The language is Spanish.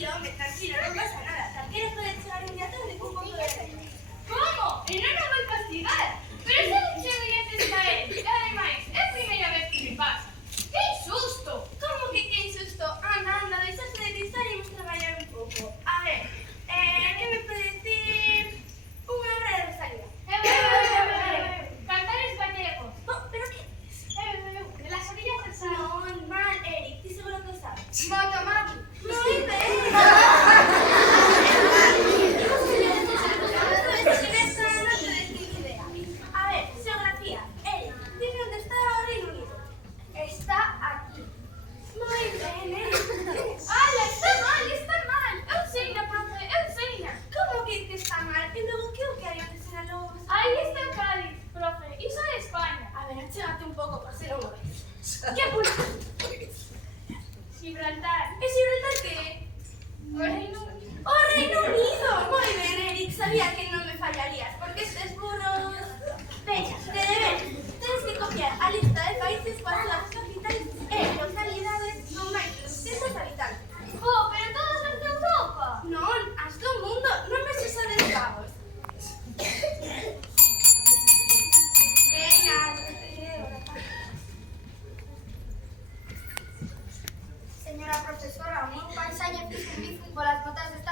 tranquilo, no pasa nada. También puede llegar un día tarde con un poco de reino. ¿Cómo? E non o vou castigar. Pero se non chego diante a él. E ademais, é a primeira vez que me pasa. Que susto! Como que insusto? Anda, deixaste de gristar e imos traballar un pouco. A ver, que me pode decir? Unha obra de Rosalía. Cantares gallegos. Oh, pero que dices? De las orillas del Sar. Non, mal, Eric, ti seguro que o sabes. Motomami. Moi ben. A ver, xeografía. Eric, dime onde está o Reino Unido. Está aquí. Moi ben, Eric. Ala, está mal, está mal. Eu seina, profe, eu seina. Como que está mal? E logo que o que hai onde sinalou? Aí está Cádiz, profe. Iso é España. A ver, achégate un pouco para ser unha vez. Que apura? Gibraltar. E Gibraltar que? O Reino Unido. O Reino Unido! Moi ben, Eric, sabía que non me fallarías, porque estes burros... Veña, de deber, tens que copiar a lista de países coas súas capitais e localidades con máis de 200 habitantes. Oh, pero todas as de Europa. Non, as do mundo, non me se de cabos. Veña, Señora profesora, meu pai xa lle fixo un bifun polas notas desta